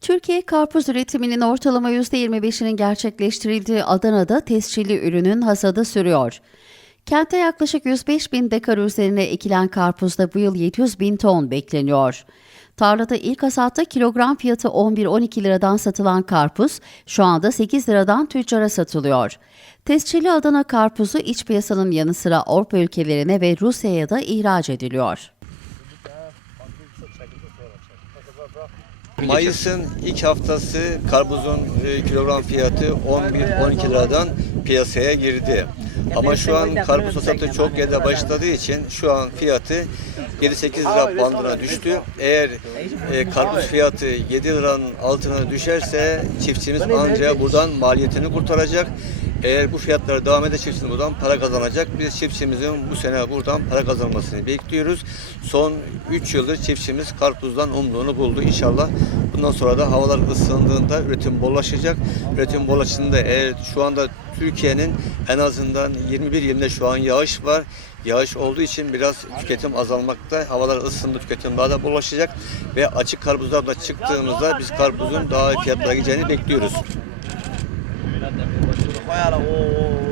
Türkiye karpuz üretiminin ortalama %25'inin gerçekleştirildiği Adana'da tescilli ürünün hasadı sürüyor. Kente yaklaşık 105 bin dekar üzerine ekilen karpuzda bu yıl 700 bin ton bekleniyor. Tarlada ilk hasatta kilogram fiyatı 11-12 liradan satılan karpuz şu anda 8 liradan tüccara satılıyor. Tescilli Adana karpuzu iç piyasanın yanı sıra Avrupa ülkelerine ve Rusya'ya da ihraç ediliyor. Mayıs'ın ilk haftası karpuzun e, kilogram fiyatı 11-12 liradan piyasaya girdi. Ama şu an karpuz hasatı çok geride başladığı için şu an fiyatı 7-8 lira bandına düştü. Eğer e, karpuz fiyatı 7 liranın altına düşerse çiftçimiz ancak buradan maliyetini kurtaracak. Eğer bu fiyatlara devam ederse çiftçimiz buradan para kazanacak. Biz çiftçimizin bu sene buradan para kazanmasını bekliyoruz. Son 3 yıldır çiftçimiz karpuzdan umduğunu buldu inşallah. Bundan sonra da havalar ısındığında üretim bollaşacak. Üretim bollaştığında eğer şu anda Türkiye'nin en azından 21 ilinde şu an yağış var. Yağış olduğu için biraz tüketim azalmakta. Havalar ısındı, tüketim daha da bollaşacak. Ve açık karpuzlarla çıktığımızda biz karpuzun daha fiyatlara gideceğini bekliyoruz. 我手子坏了，我我。